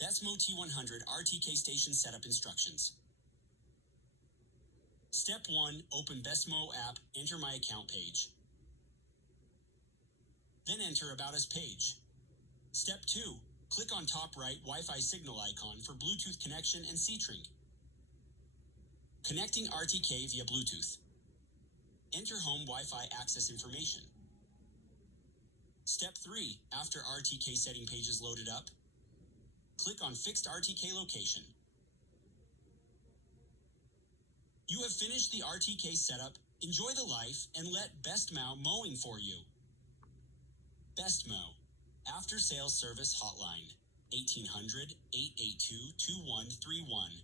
BESTMOW T100 RTK Station Setup Instructions. Step 1. Open BESTMOW app, enter My Account page. Then enter About Us page. Step 2. Click on top right Wi-Fi signal icon for Bluetooth connection and C-Trink. Connecting RTK via Bluetooth. Enter home Wi-Fi access information. Step 3. After RTK setting page is loaded up, click on Fixed RTK Location. You have finished the RTK setup. Enjoy the life and let BESTMOW mowing for you. BESTMOW After Sales Service Hotline 1800-882-2131